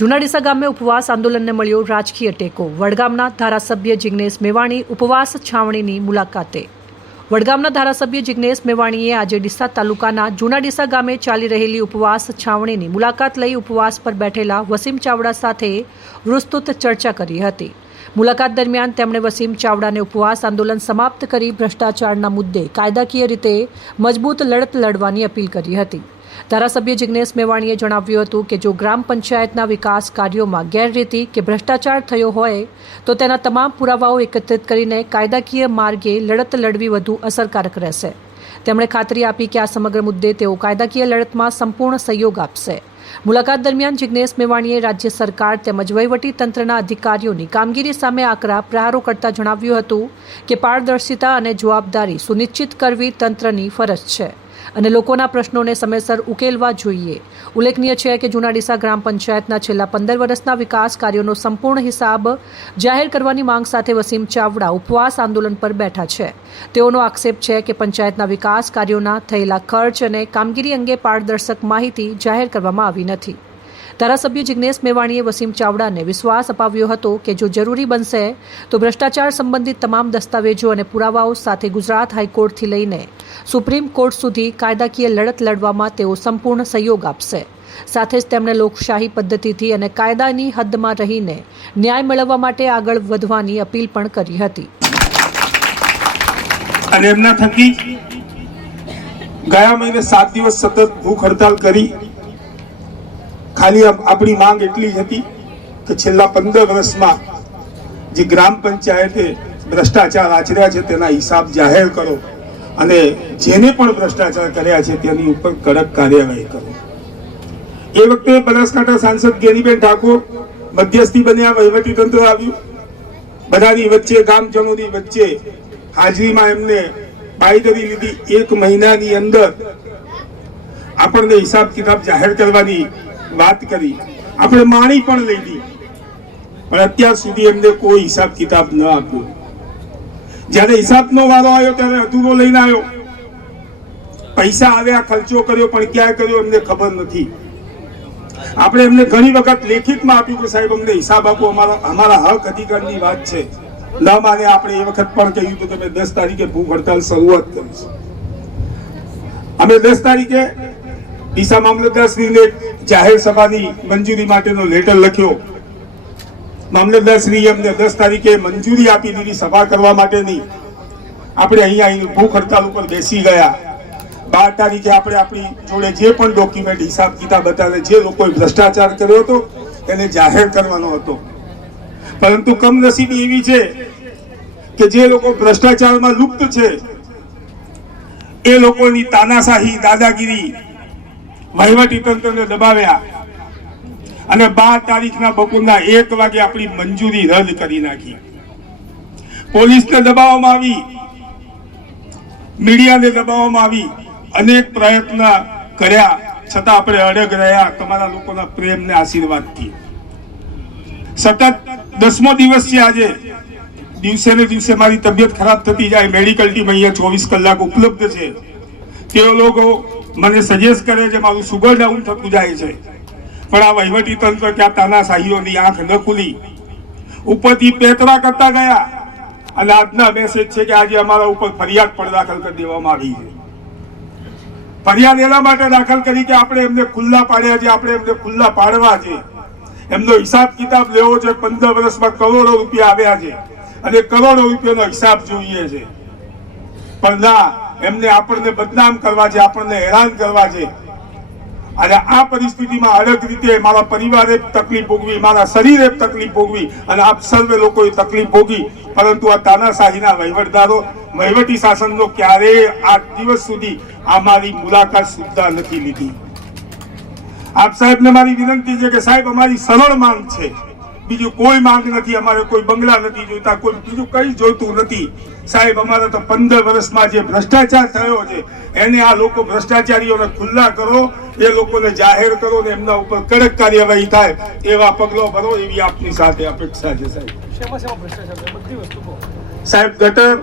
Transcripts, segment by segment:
જૂના ડીસા ગામે ઉપવાસ આંદોલનને મળ્યો રાજકીય ટેકો। વડગામના ધારાસભ્ય જિગ્નેશ મેવાણી ઉપવાસ છાવણીની મુલાકાતે। વડગામના ધારાસભ્ય જિગ્નેશ મેવાણીએ આજે ડીસા તાલુકાના જૂના ડીસા ગામે ચાલી રહેલી ઉપવાસ છાવણીની મુલાકાત લઈ ઉપવાસ પર બેઠેલા વસીમ ચાવડા સાથે વિસ્તૃત ચર્ચા કરી હતી। મુલાકાત દરમિયાન તેમણે વસીમ ચાવડાને ઉપવાસ આંદોલન સમાપ્ત કરી ભ્રષ્ટાચારના મુદ્દે કાયદાકીય રીતે મજબૂત લડત લડવાની અપીલ કરી હતી। ધારાસભ્ય જિગ્નેશ મેવાણીએ જણાવ્યું હતું કે જો ગ્રામ પંચાયતના વિકાસ કાર્યોમાં ગેરરીતિ કે ભ્રષ્ટાચાર થયો હોય તો તેના તમામ પુરાવાઓ એકત્રિત કરીને કાયદાકીય માર્ગે લડત લડવી વધુ અસરકારક રહેશે। તેમણે ખાતરી આપી કે આ સમગ્ર મુદ્દે તેઓ કાયદાકીય લડતમાં સંપૂર્ણ સહયોગ આપશે। મુલાકાત દરમિયાન જિગ્નેશ મેવાણીએ રાજ્ય સરકાર તેમજ વહીવટી તંત્રના અધિકારીઓની કામગીરી સામે આકરા પ્રહારો કરતા જણાવ્યું હતું કે પારદર્શિતા અને જવાબદારી સુનિશ્ચિત કરવી તંત્રની ફરજ છે અને લોકોના પ્રશ્નોને સમયસર ઉકેલવા જોઈએ। ઉલ્લેખનીય છે કે જૂના ડીસા ગ્રામ પંચાયતના છેલ્લા 15 વર્ષના વિકાસ કાર્યોનો સંપૂર્ણ હિસાબ જાહેર કરવાની માંગ સાથે વસીમ ચાવડા ઉપવાસ આંદોલન પર બેઠા છે। તેઓનો આક્ષેપ છે કે પંચાયતના વિકાસ કાર્યોના થયેલા ખર્ચ અને કામગીરી અંગે પારદર્શક માહિતી જાહેર કરવામાં આવી નથી। ધારાસભ્ય જિગ્નેશ મેવાણીએ વસીમ ચાવડાને વિશ્વાસ અપાવ્યો હતો કે જો જરૂરી બનશે તો ભ્રષ્ટાચાર સંબંધિત તમામ દસ્તાવેજો અને પુરાવાઓ સાથે ગુજરાત હાઈકોર્ટથી લઈને સુપ્રીમ કોર્ટ સુધી કાયદાકીય લડત લડવામાં તેઓ સંપૂર્ણ સહયોગ આપશે। સાથે જ તેમણે લોકશાહી પદ્ધતિથી અને કાયદાની હદમાં રહીને ન્યાય મેળવવા માટે આગળ વધવાની અપીલ પણ કરી હતી। અને એમના થકી ગયા મહિને 7 દિવસ સતત ભૂખ હડતાલ કરી। ખાલી આપણી માંગ એટલી જ હતી કે છેલ્લા 15 વર્ષમાં જે ગ્રામ પંચાયતે ભ્રષ્ટાચાર આચર્યા છે તેના હિસાબ જાહેર કરો અને જેને પણ ભ્રષ્ટાચાર કર્યા છે તેની ઉપર કડક કાર્યવાહી કરો। એ વખતે બનાસકાંઠા સાંસદ ગેનીબેન ઠાકોર મધ્યસ્થી બન્યા, વહીવટી તંત્ર આવ્યું, બધાની વચ્ચે ગામજનોની વચ્ચે હાજરીમાં એમને બાંયધરી લીધી। 1 મહિનાની અંદર આપણને હિસાબ કિતાબ જાહેર કરવાની વાત કરી, આપણે માણી પણ લીધી, પણ અત્યાર સુધી એમને કોઈ હિસાબ કિતાબ ન આપ્યો। જ્યારે હિસાબનો વારો આવ્યો ત્યારે અધૂરો લઈને આવ્યો। પૈસા આવ્યા, ખર્ચો કર્યો, પણ ક્યાં કર્યો એમને ખબર નથી। આપણે એમને ઘણી વખત લેખિતમાં આપ્યું કે સાહેબ અમને હિસાબ આપો, અમારા હક અધિકારની વાત છે। ન માને આપણે એ વખત પણ કહ્યું કે તમે 10 તારીખે ભૂખ હડતાલ શરૂઆત કરીશું। અમે 10 તારીખે ડીસા મામલતદારશ્રીને જાહેર સભાની મંજૂરી માટેનો લેટર લખ્યો। મામલતદારશ્રીએ અમને 10 તારીખે મંજૂરી આપી દીધી સભા કરવા માટેની। આપણે અહીંયા ભૂખ હડતાલ ઉપર બેસી ગયા। 12 તારીખે આપણે આપણી જોડે જે પણ ડોક્યુમેન્ટ હિસાબ કિતાબ હતા, જે લોકોએ ભ્રષ્ટાચાર કર્યો હતો એને જાહેર કરવાનો હતો। પરંતુ કમનસીબી એવી છે કે જે લોકો ભ્રષ્ટાચારમાં લુપ્ત છે એ લોકોની તાનાશાહી, દાદાગીરી વહીવટી તંત્રને દબાવ્યા અને 12 તારીખના બપોરના 1 વાગે આપણી મંજૂરી રદ કરી નાખી। પોલીસને દબાવવામાં આવી, મીડિયાને દબાવવામાં આવી, અનેક પ્રયત્ન કર્યા, છતાં આપણે અડગ રહ્યા તમારા લોકોના પ્રેમને આશીર્વાદથી। સતત 10મો દિવસ છે આજે। દિવસે ને દિવસે મારી તબિયત ખરાબ થતી જાય। મેડિકલ ટીમ અહીંયા 24 કલાક ઉપલબ્ધ છે। તેઓ લોકો મને સજેસ્ટ કરે છે, મારું સુગર ડાઉન થતું જાય છે, પણ આ વહીવટી તંત્ર કે આ તાનાશાહીઓની આંખ ન ખુલી, ઉપરથી પેતરા કરતા ગયા। અને આજના મેસેજ છે કે આજે અમારા ઉપર ફરિયાદ પણ દાખલ કરી દેવામાં આવી છે। ફરિયાદ એના માટે દાખલ કરી કે આપણે એમને ખુલ્લા પાડ્યા છે, આપણે એમને ખુલ્લા પાડવા છે, એમનો હિસાબ કિતાબ લેવો છે। 15 વર્ષમાં કરોડો રૂપિયા આવ્યા છે અને કરોડો રૂપિયાનો હિસાબ જોઈએ છે, પણ ના, એમને આપણને બદનામ કરવા છે, આપણને હેરાન કરવા છે। અને આ પરિસ્થિતિમાં અલગ રીતે મારા પરિવારે તકલીફ ભોગવી, મારા શરીરે તકલીફ ભોગવી અને આપ સર્વે લોકોએ તકલીફ ભોગવી, પરંતુ આ તાનાશાહીના વહીવટદારો વહીવટી શાસનનો ક્યારેય આ દિવસ સુધી અમારી મુલાકાત સુદ્ધા નથી લીધી। આપ સાહેબને મારી વિનંતી છે કે સાહેબ અમારી સરળ માંગ છે, બીજું કોઈ માંગ નથી। અમારે કોઈ બંગલા નથી જોઈતા, કોઈ બીજું કઈ જોઈતું નથી। સાહેબ અમારે તો 15 વર્ષમાં જે ભ્રષ્ટાચાર થયો છે એને આ લોકો ભ્રષ્ટાચારીઓને ખુલ્લા કરો, એ લોકોને જાહેર કરો ને એમના ઉપર કડક કાર્યવાહી થાય એવા પગલો ભરો, એવી આપની સાથે અપેક્ષા છે સાહેબ। ગટર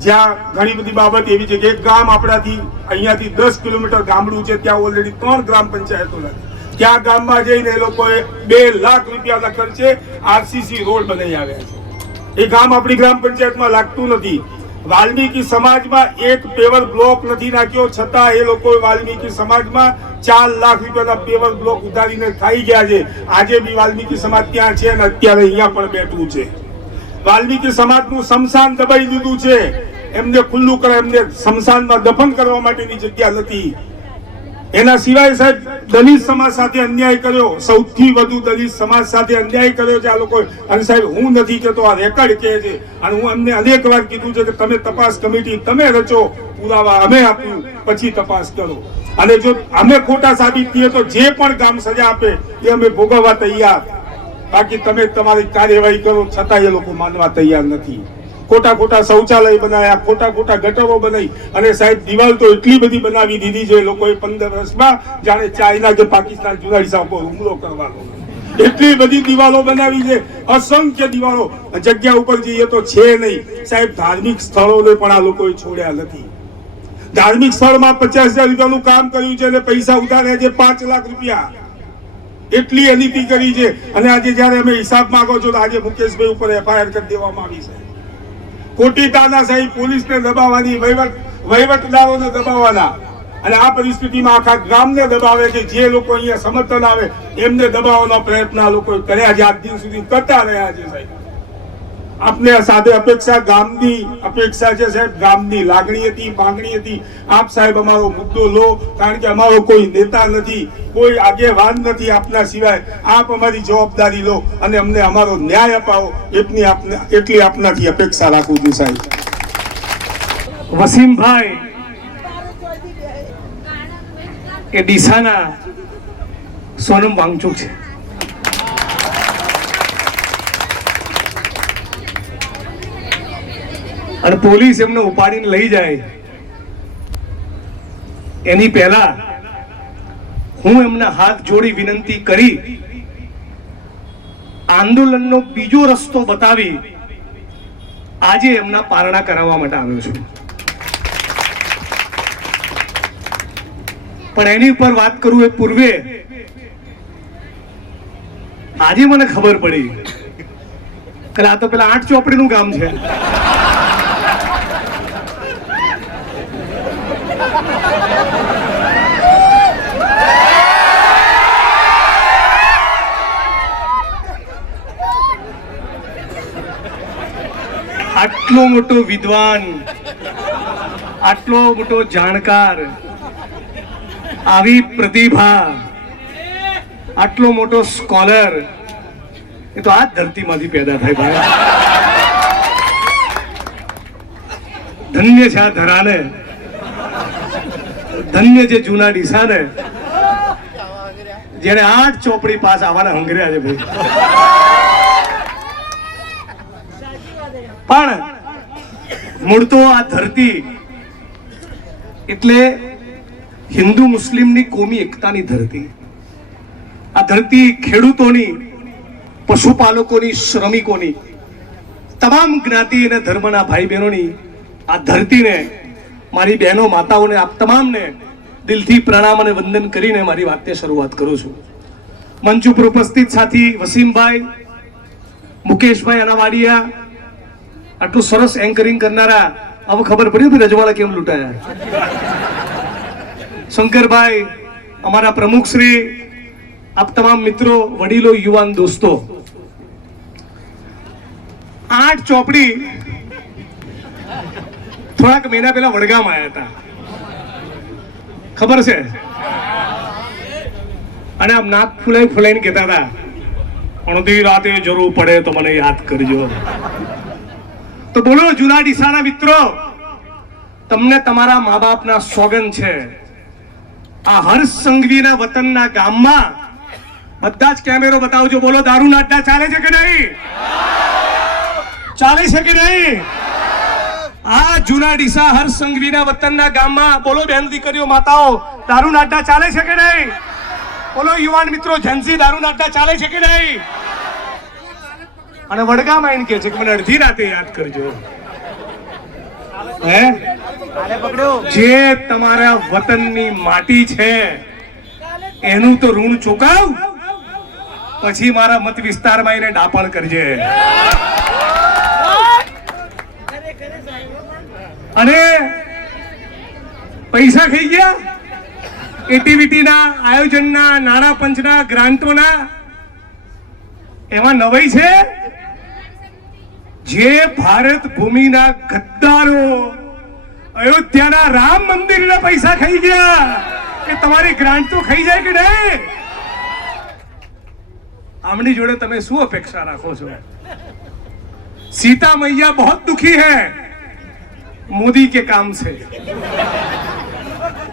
જ્યાં ઘણી બધી બાબત એવી છે કે એક ગામ આપણાથી અહીંયાથી 10 કિલોમીટર ગામડું છે, ત્યાં ઓલરેડી 3 ગ્રામ પંચાયતો નથી। ત્યાં ગામમાં જઈને એ લોકોએ 2 લાખ રૂપિયાના ખર્ચે આરસીસી રોડ બનાવી આવ્યા છે. એ ગામ આપણી ગ્રામ પંચાયતમાં લાગતું નથી. વાલ્મીકી સમાજમાં એક પેવર બ્લોક નથી નાખ્યો, છતાં એ લોકો વાલ્મીકી સમાજમાં 4 લાખ રૂપિયાના પેવર બ્લોક ઉધારીને ખાઈ ગયા છે. આજે બી વાલ્મીકી સમાજ ત્યાં છે અને અત્યારે અહીંયા પણ બેઠું છે. વાલ્મીકી સમાજનું સ્મશાન દબાઈ દીધું છે. એમને ખુલ્લું કરે, એમને સ્મશાનમાં દફન કરવા માટેની જગ્યા નથી. એના સિવાય સાહેબ દલિત સમાજ સાથે અન્યાય કર્યો, સૌથી વધુ દલિત સમાજ સાથે અન્યાય કર્યો છે આ લોકો. અને સાહેબ હું નથી કહેતો, આ રેકર્ડ કહે છે. અને હું અમને અનેક વાર કીધું છે કે તમે તપાસ કમિટી તમે રચો, પુરાવા અમે આપ્યું, પછી તપાસ કરો. અને જો અમે ખોટા સાબિત થઈએ તો જે પણ ગામ સજા આપે એ અમે ભોગવવા તૈયાર. બાકી તમે તમારી કાર્યવાહી કરો, છતાં એ લોકો માનવા તૈયાર નથી. ખોટા શૌચાલય બનાવ્યા, ખોટા ગટરો બનાવી. અને સાહેબ દિવાલ તો એટલી બધી બનાવી દીધી છે લોકોએ 15 વર્ષમાં, જાણે ચાઇના કે પાકિસ્તાન જુનાડીસા ઉપર હુમલો કરવાનો. એટલી બધી દિવાલો બનાવી છે, અસંખ્ય દિવાલો. જગ્યા ઉપર જઈએ તો છે નહીં સાહેબ. ધાર્મિક સ્થળોને પણ આ લોકોએ છોડ્યા નથી. ધાર્મિક સ્થળમાં 50,000 રૂપિયાનું કામ કર્યું છે અને પૈસા ઉધાર્યા છે 5 લાખ રૂપિયા. એટલી અનીતિ કરી છે. અને આજે જયારે અમે હિસાબ માંગો છો તો આજે મુકેશભાઈ ઉપર FIR કરી દેવામાં આવી છે. ખોટી તાના સાહેબ, પોલીસને દબાવવાની, વહીવટદારોને દબાવવાના. અને આ પરિસ્થિતિમાં આખા ગામને દબાવે છે. જે લોકો અહીંયા સમર્થન આવે એમને દબાવવાનો પ્રયત્ન આ લોકો કર્યા છે, આજ દિન સુધી કરતા રહ્યા છે સાહેબ. આપને સાથે અપેક્ષા ગામની અપેક્ષા છે સાહેબ, ગામની લાગણી હતી, માંગણી હતી. આપ સાહેબ અમારો મુદ્દો લો, કારણ કે અમારો કોઈ નેતા નથી, કોઈ આગેવાન નથી આપના સિવાય. આપ અમારી જવાબદારી લો અને અમને અમારો ન્યાય અપાવો, એટલી આપનાથી અપેક્ષા રાખું છું સાહેબ. વસીમભાઈ એ ડીસાના સોનમ વાંગચુક છે. અને પોલીસ એમને ઉપાડીને લઈ જાય એની પહેલા હું એમના હાથ જોડી વિનંતી કરી આંદોલનનો બીજો રસ્તો બતાવી આજે એમના પારણા કરાવવા માટે આવ્યો છું. પણ એની ઉપર વાત કરું એ પૂર્વે આજે મને ખબર પડી કે આ તો પેલા 8 ચોપડીનું ગામ છે. આટલો મોટો વિદ્વાન, આટલો મોટો જાણકાર, આવી પ્રતિભા, આટલો મોટો સ્કોલર એ તો આ ધરતીમાંથી પેદા થાય ભાઈ. ધન્ય છે આ ધરાને, ધન્ય છે જૂના ડીસાને, જેને 8 ચોપડી પાસ આવવાના હંગર્યા છે ભાઈ. પણ મૂળ તો આ ધરતી એટલે હિન્દુ મુસ્લિમની કોમી એકતાની ધરતી. આ ધરતી ખેડૂતોની, પશુપાલકોની, શ્રમિકોની, તમામ જ્ઞાતિ અને ધર્મના ભાઈ બહેનોની આ ધરતીને, મારી બહેનો માતાઓને, આપ તમામને દિલથી પ્રણામ અને વંદન કરીને મારી વાતની શરૂઆત કરું છું. મંચ ઉપર ઉપસ્થિત સાથી વસીમભાઈ, મુકેશભાઈ અનાવાડિયા, આટલું સરસ એન્કરિંગ કરનારા, હવે ખબર પડી કે રજવાડા કેમ લૂંટાયા. શંકરભાઈ, અમારા પ્રમુખ શ્રી, આપ તમામ મિત્રો, વડીલો, યુવાન દોસ્તો, 8 ચોપડી થોડાક મહિના પહેલા વડગામ આવ્યા હતા, ખબર છે? અને આમ નાક ફૂલાઈને કહેતા હતા, અડધી રાતે જરૂર પડે તો મને યાદ કરજો. તો બોલો જૂના ડીસાના મિત્રો, તમને તમારા મા બાપના સોગન છે. આ હર્ષ સંઘવીના વતનના ગામમાં બધા જ કેમેરો બતાવજો, બોલો દારૂના અડ્ડા ચાલે છે કે નહીં? ચાલે છે કે નહીં? આ જૂના ડીસા હર્ષ સંઘવીના વતનના ગામમાં બોલો બહેન દીકરીઓ, માતાઓ, દારૂના અડ્ડા ચાલે છે કે નહીં? બોલો યુવાન મિત્રો, જેન્સી, દારૂના અડ્ડા ચાલે છે કે નહીં? અને વડગામ આવીને કે છે કે મને અડધી રાતે યાદ કરજો. હે, જે તમારા વતનની માટી છે, એનું તો ઋણ ચૂકવ, પછી મારા મત વિસ્તારમાં એને ડાપણ કરજે. અને પૈસા ખાઈ ગયા એટીવીટીના આયોજનના, નાણાં પંચના, ગ્રાન્ટોના, એમાં નવાઈ છે? જે ભારત ભૂમિના ગદ્દારો અયોધ્યાના રામ મંદિરના પૈસા ખાઈ ગયા, કે તમારી ગ્રાન્ટ તો ખાઈ જાય કે નહીં? આમની જોડે તમે શું અપેક્ષા રાખો છો? सीता मैया बहुत दुखी है मोदी के काम से.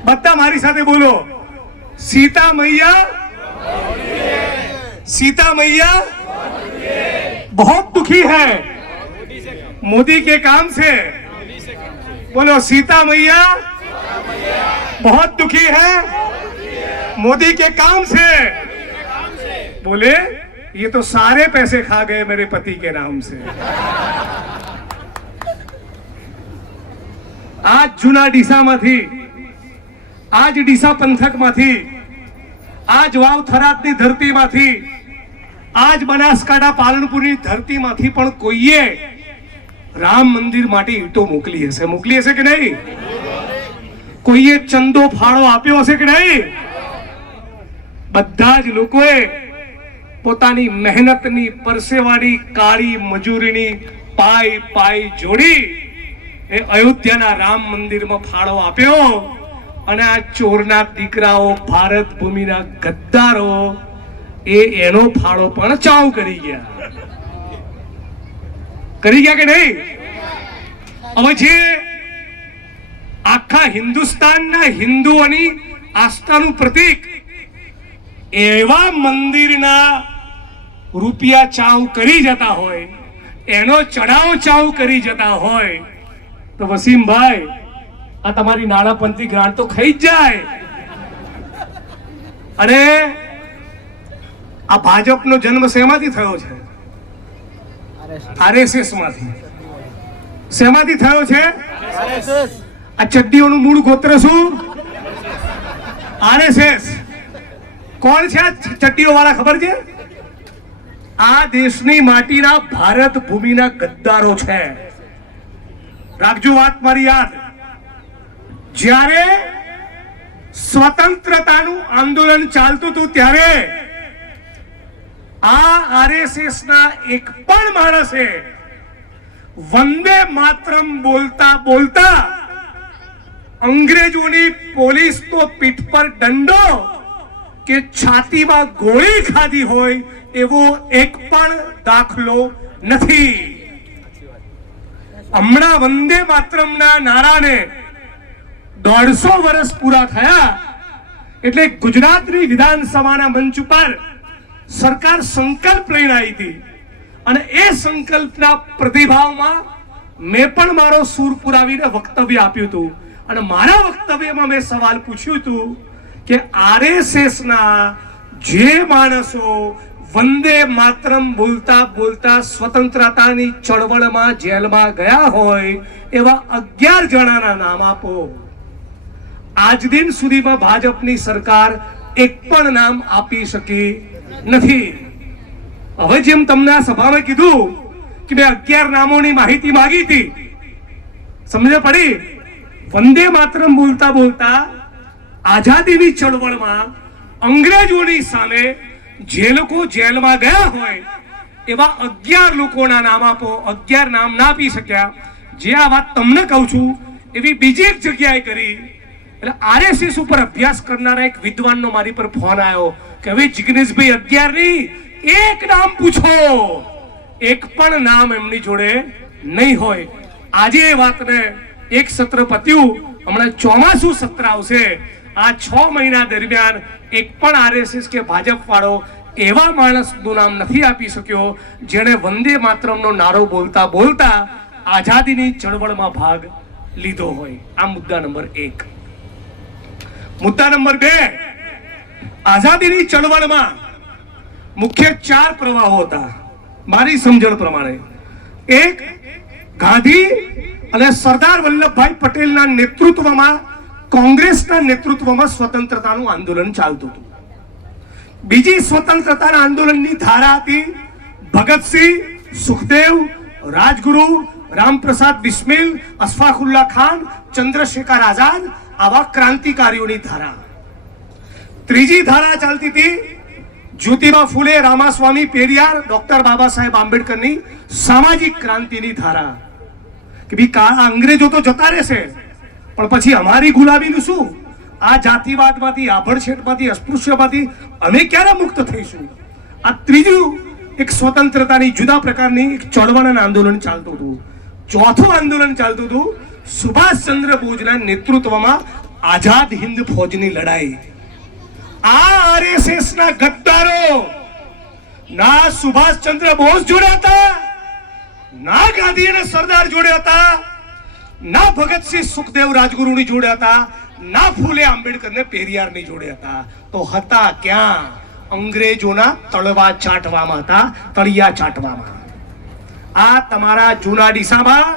બધા મારી સાથે બોલો, सीता मैया बहुत दुखी है मोदी के काम से. बोलो, सीता मैया बहुत दुखी है मोदी के काम से. बोले, ये तो सारे पैसे खा गए मेरे पति के नाम से. आज જૂના ડીસામાંથી, આજ ડીસા પંથકમાંથી, આજ વાવ થરાદની ધરતીમાંથી, આજ બનાસકાંઠા પાલનપુરની ધરતીમાંથી પણ કોઈએ રામ મંદિર માટે ઈંટો મોકલી હશે કે નહીં? કોઈએ ચંદો ફાળો આપ્યો હશે કે નહીં? બધા જ લોકોએ પોતાની મહેનતની, પરસેવાની, કાળી મજૂરીની પાઈ જોડી એ અયોધ્યાના રામ મંદિરમાં ફાળો આપ્યો. અને આ ચોરના દીકરાઓ, ભારત ભૂમિના ગદ્દારો એનો ફાળો પણ ચાવ કરી ગયા કે નહીં? હવે જે આખા હિન્દુસ્તાનના હિન્દુઓની આસ્થાનું પ્રતીક એવા મંદિરના રૂપિયા ચાવ કરી જતા હોય, એનો ચડાવ ચાવ કરી જતા હોય, તો વસીમભાઈ, આ તમારી નાણાપંથી ગ્રાન્ટ તો ખાઈ જ જાય. અને આ ભાજપનો જન્મ શેમાંથી થયો છે? આરએસએસ માંથી. શેમાંથી થયો છે? આ ચડ્ડીઓનું મૂળ ગોત્ર શું? આરએસએસ. કોણ છે આ ચડ્ડીઓ વાળા ખબર છે? આ દેશની માટીના, ભારત ભૂમિના ગદ્દારો છે. રાખજો વાત મારી યાદ. જ્યારે સ્વતંત્રતાનું આંદોલન ચાલતું હતું ત્યારે આ આરએસએસ ના એક પણ માણસે વંદે માતરમ બોલતા અંગ્રેજોની પોલીસ તો પીઠ પર દંડો કે છાતીમાં ગોળી ખાધી હોય એવો એક પણ દાખલો નથી. હમણાં વંદે માતરમના નારાને 150 વર્ષ પૂરા થયા એટલે ગુજરાતની વિધાનસભાના મંચ ઉપર સરકાર સંકલ્પ લઈને આવી હતી. અને એ સંકલ્પના પ્રતિભાવમાં મેં પણ મારો સૂર પુરાવીને વક્તવ્ય આપ્યું હતું. અને મારા વક્તવ્યમાં મેં સવાલ પૂછ્યું હતું કે આરએસએસ ના જે માણસો વંદે માતરમ બોલતા સ્વતંત્રતાની ચળવળમાં જેલમાં ગયા હોય એવા 11 જણાના નામ આપો. આજ દિન સુધીમાં ભાજપની સરકાર એક પણ નામ આપી શકી નથી. હવે જેમ તમને આ સભામાં કીધું કે મેં 11 નામોની માહિતી માંગી હતી, સમજ પડી? વંદે માતરમ બોલતા આઝાદીની ચળવળમાં અંગ્રેજોની સામે જે લોકો જેલમાં ગયા હોય એવા 11 લોકોના નામ આપો. 11 નામ ના આપી શક્યા. જે આ વાત તમને કહું છું એવી બીજી એક જગ્યાએ કરી. એટલે આરએસએસ ઉપર અભ્યાસ કરનારા એક વિદ્વાનનો મારી પર ફોન આવ્યો કે હવે જિગ્નેશભાઈ 11 નહીં, એક નામ પૂછો. એક પણ નામ એમની જોડે નહીં હોય. આજે એ વાતને એક સત્ર પત્યું, હમણાં ચોમાસું સત્ર આવશે. આ 6 મહિના દરમિયાન એક પણ આરએસએસ કે ભાજપ વાળો એવા માણસનું નામ નથી આપી શક્યો જેણે વંદે માતરમનો નારો બોલતા આઝાદીની ચળવળમાં ભાગ લીધો હોય. આ મુદ્દા નંબર 1. મુદ્દા નંબર 2, આઝાદીની ચળવળમાં મુખ્ય 4 પ્રવાહો હતા મારી સમજણ પ્રમાણે. એક, ગાંધી અને સરદાર વલ્લભભાઈ પટેલના નેતૃત્વમાં, કોંગ્રેસના નેતૃત્વમાં સ્વતંત્રતાનું આંદોલન ચાલતું હતું. બીજી સ્વતંત્રતાના આંદોલનની ધારા હતી ભગતસિંહ, સુખદેવ, રાજગુરુ, રામપ્રસાદ બિસ્મિલ, અશફાકુલ્લા ખાન, ચંદ્રશેખર આઝાદ, આવા ક્રાંતિકારીઓની ધારા. ત્રીજી ધારા ચાલતી હતી જ્યોતિબા ફૂલે, રામાસ્વામી પેરિયાર, ડોક્ટર બાબા સાહેબ આંબેડકરની સામાજિક ક્રાંતિની ધારા કે ભાઈ અંગ્રેજો તો જતા રહેશે પણ પછી અમારી ગુલામીનું શું? આ જાતિવાદમાંથી, આભડછેટમાંથી, અસ્પૃશ્યમાંથી અમે ક્યારે મુક્ત થઈશું? આ ત્રીજું એક સ્વતંત્રતાની જુદા પ્રકારની એક ચળવળ અને આંદોલન ચાલતું હતું. ચોથું આંદોલન ચાલતું હતું સુભાષચંદ્ર બોઝના નેતૃત્વમાં આઝાદ હિન્દ ફૌજની લડાઈ. આ આરએસએસ ના ગદ્દારો ના સુભાષચંદ્ર બોઝ જોડે હતા, ના ગાંધી અને સરદાર જોડે હતા, ના ભગતસિંહ, સુખદેવ, રાજગુરુની જોડે હતા, ના ફૂલે, આંબેડકર ને પેરિયારની જોડે હતા. તો હતા ક્યાં? અંગ્રેજોના તળવા ચાટવામાં હતા, તળિયા ચાટવામાં. આ તમારા જૂના ડીસામાં,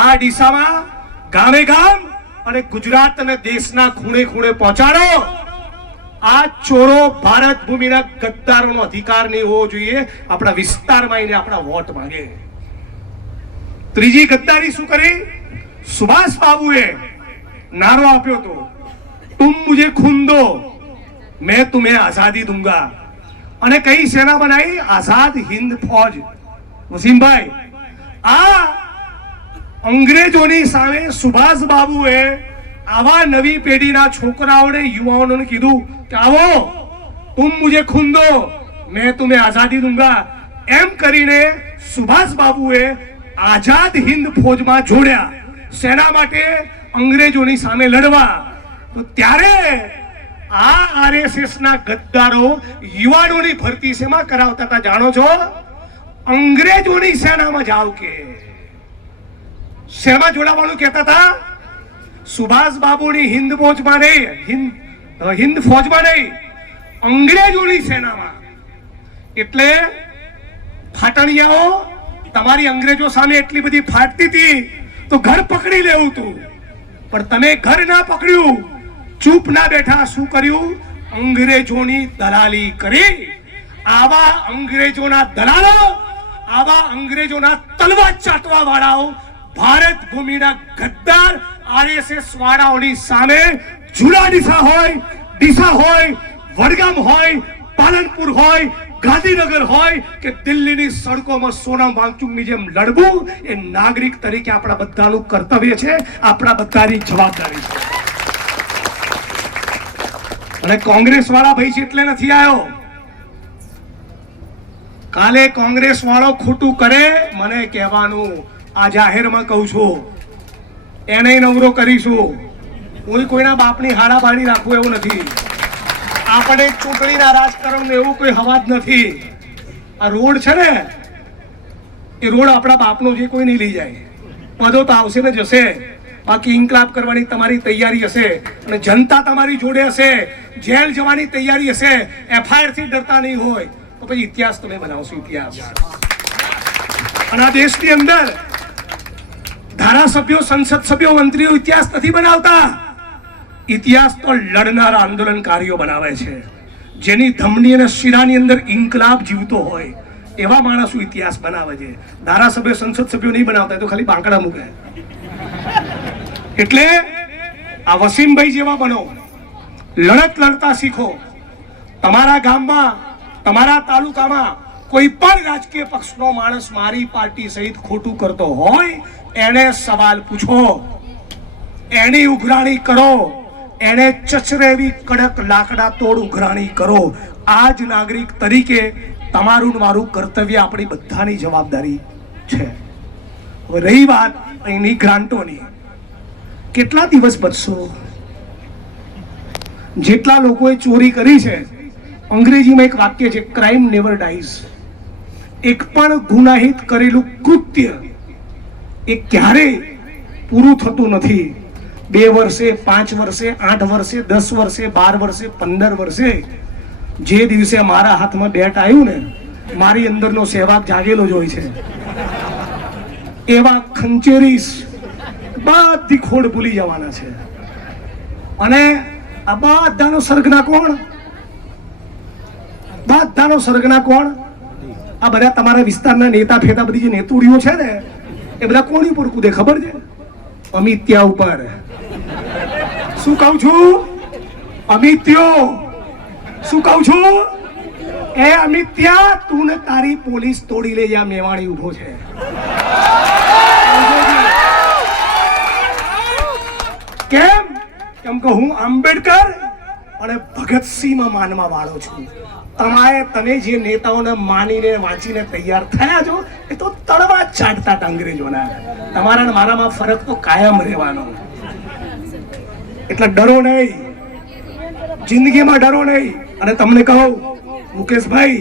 આ ડીસામાં ગામે ગામ અને ગુજરાત અને દેશના ખૂણે ખૂણે પહોંચાડો. આ ચોરો ભારત ભૂમિના ગદ્દારોનો અધિકાર નહીં હોવો જોઈએ આપણા વિસ્તારમાં આવીને આપણા વોટ માંગે. ત્રીજી ગદ્દારી શું કરી? સુભાષ બાબુએ નારો આપ્યો હતો, તુમ મુझे खून दो मैं तुम्हें आजादी दूंगा. અને કઈ સેના બનાવી? આઝાદ હિન્દ ફૌજ. વસીમભાઈ, આ અંગ્રેજોની સામે સુભાષ બાબુએ આવા નવી પેઢીના છોકરાઓને, યુવાઓને કીધું કે આવો, તુમ મુझे खून दो मैं तुम्हें आजादी दूंगा. એમ કરીને સુભાષ બાબુએ આઝાદ હિન્દ ફૌજમાં જોડ્યા. સેના માટે? અંગ્રેજોની સામે લડવા. તો ત્યારે આ આરએસએસ ના ગદ્દારો યુવાનોની ભરતી શેમાં કરાવતા હતા જાણો છો? અંગ્રેજોની સેનામાં જાવ કે શેમાં જોડાવાનું કહેતા હતા? સુભાષ બાબુની હિન્દ ફૌજમાં નહીં, હિન્દ ફૌજમાં નહીં, અંગ્રેજોની સેનામાં. એટલે ફાટણિયાઓ તમારી અંગ્રેજો સામે એટલી બધી ફાટતી હતી તો ઘર પકડી લેવું હતું, પણ તમે ઘર ના પકડ્યું, ચૂપ ના બેઠા. શું કર્યું? અંગ્રેજોની દલાલી કરી. આવા અંગ્રેજોના દલાલો, આવા અંગ્રેજોના તલવાર ચાટવા વાળાઓ ભારત ભૂમિના ગદ્દાર આરએસએસ વાળાઓની સામે જૂના ડીસા હોય, વડગામ હોય, પાલનપુર હોય, ગાંધીનગર હોય કે દિલ્હીની સડકોમાં સોનમ વાંગચુકની જેમ લડવું એ નાગરિક તરીકે આપણા બધાનું કર્તવ્ય છે, આપણા બધાની જવાબદારી છે. અને કોંગ્રેસ વાળા ભાઈ એટલે નથી આવ્યો. કાલે કોંગ્રેસ વાળો ખોટું કરે મને કહેવાનું, આ જાહેરમાં કહું છું, એને નવરો કરીશું. કોઈના બાપની હાડાબાડી રાખવું એવું નથી. આપણે ચૂંટણીના રાજકારણ એવું કોઈ હવા જ નથી. આ રોડ છે ને, એ રોડ આપણા બાપનો જે કોઈ નહીં લઈ જાય. પદો તો આવશે ને જશે, બાકી ઇન્કલાબ કરવાની તમારી તૈયારી હશે અને જનતા તમારી જોડે હશે, જેલ જવાની તૈયારી હશે, એફઆઈઆર થી ડરતા નહીં હોય તો પછી ઇતિહાસ તમે બનાવશો. ઇતિહાસ. અને આ દેશની અંદર ધારાસભ્યો, સંસદ સભ્યો, મંત્રીઓ ઇતિહાસ નથી બનાવતા. ઇતિહાસ તો લડનારા આંદોલનકારીઓ બનાવે છે, જેની ધમની અને શિરાની અંદર ઇન્કલાબ જીવતો હોય એવા માણસો ઇતિહાસ બનાવે છે. ધારાસભ્યો, સંસદ સભ્યો નહીં બનાવતા, તો ખાલી બાંકડા મૂકે. એટલે આ વસીમભાઈ જેવા બનો, લડત લડતા શીખો. તમારા ગામમાં, તમારા તાલુકામાં કોઈ પણ રાજકીય પક્ષનો માણસ મારી પાર્ટી સહિત ખોટું કરતો હોય એને સવાલ પૂછો, એની ઉઘરાણી કરો, એને ચચરેવી કડક લાકડા તોડ ઉઘરાણી કરો. આ જ નાગરિક તરીકે તમારું મારું કર્તવ્ય, આપણી બધાની જવાબદારી છે. હવે રહી વાત અહીંની ગ્રાન્ટોની, કેટલા દિવસ બચશો? જેટલા લોકોએ ચોરી કરી છે, અંગ્રેજીમાં એક વાક્ય છે, ક્રાઇમ નેવર ડાઈઝ. એક પણ ગુનાહિત કરેલું કૃત્ય એ ક્યારેય પૂરું થતું નથી. 2 વર્ષે, 5 વર્ષે, 8 વર્ષે, 10 વર્ષે, 12 વર્ષે, 15 વર્ષે, જે દિવસે મારા હાથમાં બેટ આવ્યું ને, મારી અંદરનો સહેવાગ જાગેલો જ હોય છે. એવા ખંચેરીસ બધી ખોડ ભૂલી જવાના છે. અને આ બધાનો સર્ગના કોણ? ડીસાનો સરગના કોણ? આ બધા તમારા વિસ્તારના નેતા ફેતા બધી જે નેતુડીઓ છે ને એ બધા કોની ઉપર કૂદે ખબર છે? અમિત્યા ઉપર. શું કહું છું? અમિત્યો. શું કહું છું? એ અમિત્યા, તું ને તારી પોલીસ તોડી લે, જ્યાં મેવાણી ઉભો છે. કેમ? કેમ કે હું આંબેડકર અને ભગતસિંહમાં માનવા વાળો છું. તમે જે નેતાઓને માનીને વાંચીને તૈયાર થયા છો એ તો તળવા જ ચાટતા હતા અંગ્રેજોના. તમારા ને મારામાં ફરક તો કાયમ રહેવાનો. એટલે ડરો નહીં, જિંદગીમાં ડરો નહીં. અને તમને કહું મુકેશભાઈ,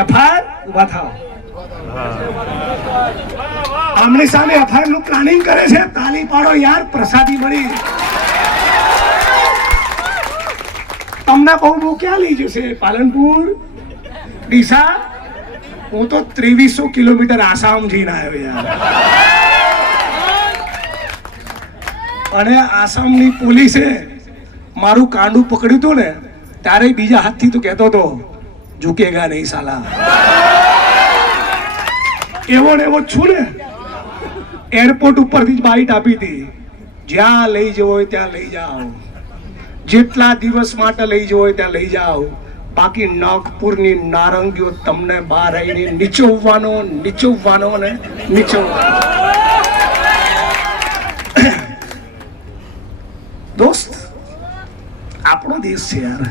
એફઆઈઆર ઉભા થાવ. આમની સામે એફઆઈઆર નું પ્લાનિંગ કરે છે, તાલી પાડો યાર, પ્રસાદી મળી. તમને બહુ ક્યાં લઈ જશે? પાલનપુર, ડીસા? હું તો 2300 કિલોમીટર આસામ જઈને આવ્યો યાર. અને આસામની પોલીસે મારું કાંડું પકડ્યું હતું ને ત્યારે બીજા હાથથી તો કહેતો હતો ઝુકેગા નહીં સાલા. એવો ને એવો છું ને. એરપોર્ટ ઉપરથી જ બાઈટ આપી હતી, જ્યાં લઈ જવો હોય ત્યાં લઈ જાઓ, જેટલા દિવસ માટે લઈ જવો હોય ત્યાં લઈ જાઓ, બાકી નાગપુરની નારંગીઓ તમને બહાર આવીને નીચોવવાનો ને નીચોવવાનો. દોસ્ત, આપણો દેશ છે યાર.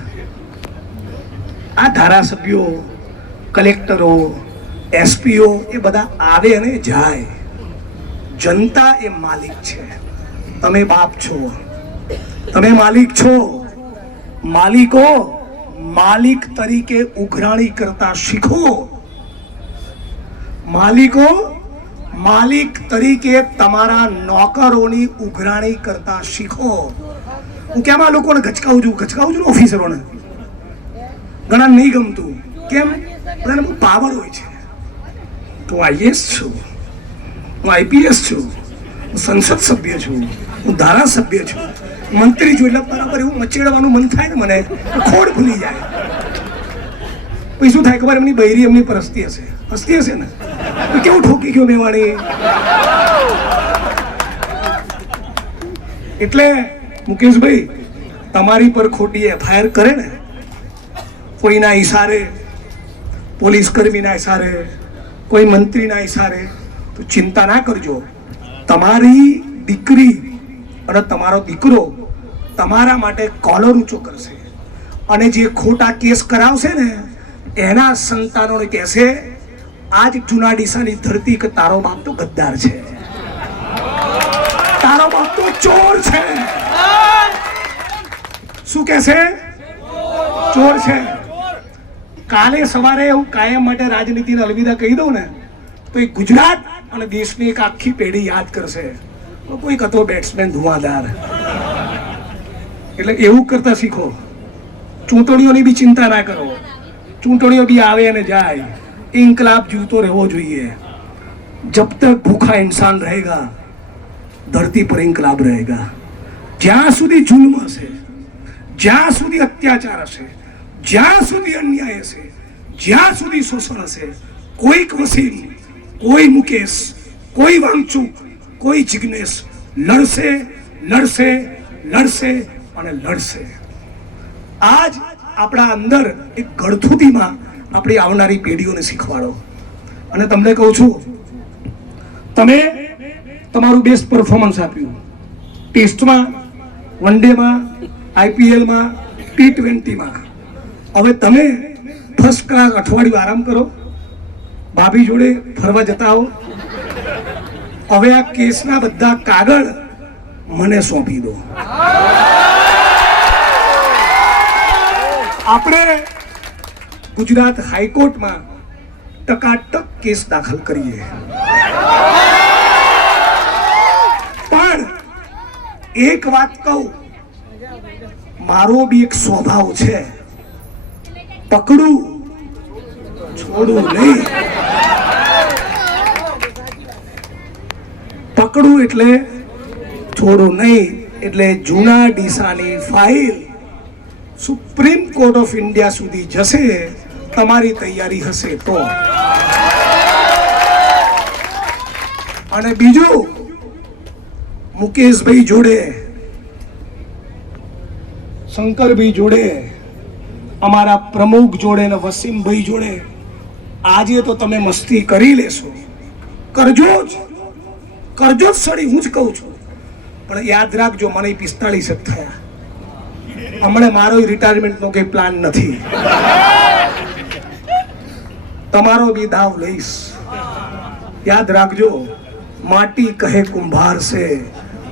આ ધારાસભ્યો, કલેક્ટરો, એસપીઓ એ બધા આવે અને જાય. જનતા એ માલિક છે. તમે બાપ છો, તમે માલિક છો. માલિકો માલિક તરીકે ઉઘરાણી કરતા શીખો. માલિકો માલિક તરીકે તમારા નોકરોની ઉઘરાણી કરતા શીખો. હું કેમ આ લોકોને ગચકાવું છું ઓફિસરોને. ઘણા નહીં ગમતું. કેમ? બધાને બહુ પાવર હોય છે. તો આઈએસ છું, હું આઈપીએસ છું, હું સંસદ સભ્ય છું, હું ધારાસભ્ય છું, મંત્રી છું. એટલે બરાબર એવું મચેડવાનું મન થાય ને મને, ખોડ ભૂલી જાય. પછી શું થાય ખબર? એમની બૈરી એમની પર હસતી હશે ને. તો કેવું ઠોકી ગયો મેવાણી. એટલે મુકેશભાઈ, તમારી પર ખોટી એફઆઈઆર કરે ને કોઈના ઈશારે, પોલીસ કર્મીના ઈશારે, કોઈ મંત્રીના ઈશારે, તો ચિંતા ના કરજો. તમારી દીકરી અને તમારો દીકરો તમારા માટે કોલર ઊંચો કરશે. અને જે ખોટા કેસ કરાવશે ને એના સંતાનોને કહેશે, આજ જૂના ડીસાની ધરતી કે તારો બાપ તો ગદ્દાર છે, તારો બાપ તો ચોર છે. શું કહેશે? ચોર છે. કાલે સવારે હું કાયમ માટે રાજનીતિને અલવિદા કહી દઉં ને તો એ ગુજરાત અને દેશની એક આખી પેઢી યાદ કરશે, કોઈક હતો બેટ્સમેન ધુઆંધાર. એટલે એવું કરતા શીખો. ચૂંટણીઓની બી ચિંતા ના કરો. ચૂંટણીઓ બી આવે અને જાય. ઇન્કલાબ જીવતો રહેવો જોઈએ. જબ તક ભૂખા ઇન્સાન રહેગા ધરતી પર ઇન્કલાબ રહેગા. જ્યાં સુધી જુલ્મ હશે, જ્યાં સુધી અત્યાચાર હશે, જ્યાં સુધી અન્યાય હશે, જ્યાં સુધી શોષણ હશે, કોઈક વસીમ, કોઈ મુકેશ, કોઈ વાંચુક, કોઈ જિગ્નેશ લડશે અને લડશે. આજ આપણા અંદર એક ગળથુતીમાં આપણી આવનારી પેઢીઓને શીખવાડો. અને તમને કહું છું, તમે તમારું બેસ્ટ પરફોર્મન્સ આપ્યું ટેસ્ટમાં, વન ડેમાં, આઈપીએલમાં, T20માં. હવે તમે ફર્સ્ટ ક્લાસ અઠવાડિયું આરામ કરો, ભાભી જોડે ફરવા જતા આવો. હવે આ કેસના બધા કાગળ મને સોંપી દો. આપણે ગુજરાત હાઈકોર્ટમાં ટકાટક કેસ દાખલ કરીએ. પણ એક વાત કહું, મારો બી એક સ્વભાવ છે, પકડું છોડું નહીં. પકડું એટલે છોડું નહીં. એટલે જૂના ડીસાની file supreme court of India સુધી જશે તમારી તૈયારી હશે તો. અને બીજું, મુકેશભાઈ જોડે, શંકરભાઈ જોડે, અમારા પ્રમુખ જોડે ને વસીમભાઈ જોડે આજે તો તમે મસ્તી કરી લેશો, કરજો જ સડી, હું જ કહું છું. પણ યાદ રાખજો, મને 45 જ થયા, હમણાં મારો રિટાયરમેન્ટનો કઈ પ્લાન નથી. તમારો બી દાવ લઈશ. યાદ રાખજો, માટી કહે કુંભાર સે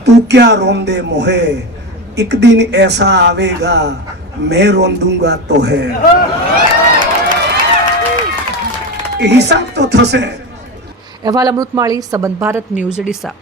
તું ક્યા રોંદે મોહે, એક દિન ऐसा आवेगा मैं रोंदूंगा तो है. એ હિસાબ તો થશે. અહેવાલ અમૃત માળી, સંબંધ ભારત ન્યૂઝ ડીસા.